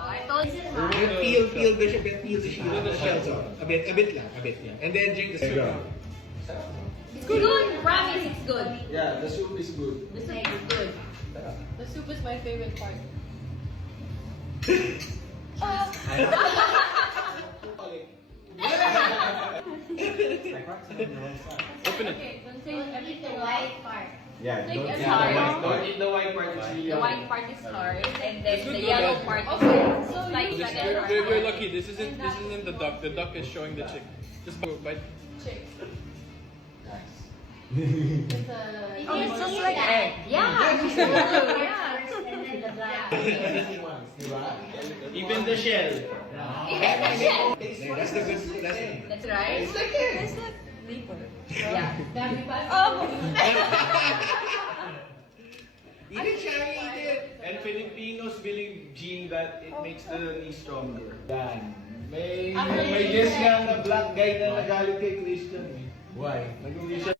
I told you na. Peel the shells off. A bit lang. And then drink the soup. It's good. Promise, it's good. Yeah, the soup is good. The soup is good. The soup is my favorite part. Open it. Okay, don't say everything. The white part. Yeah, Take don't a eat hard. don't eat the white part. It's really The white part is hard, and then It's the good, yellow good. part is Okay, so like you banana. We're lucky. This isn't the duck. The duck is showing the chick. Just go bite. chick. Nice. It's a. Oh, it's just like egg. Yeah. Yeah. And then the black. Even the shell. That's the good. That's right. It's like it. It's like liquor. Yeah. Eat it, Shari. Eat it. And Filipinos believe, Gene, that it makes the knee stronger. Yan. May guess nga na black guy na nagalit kay Christian. Why? Nag-uwi siya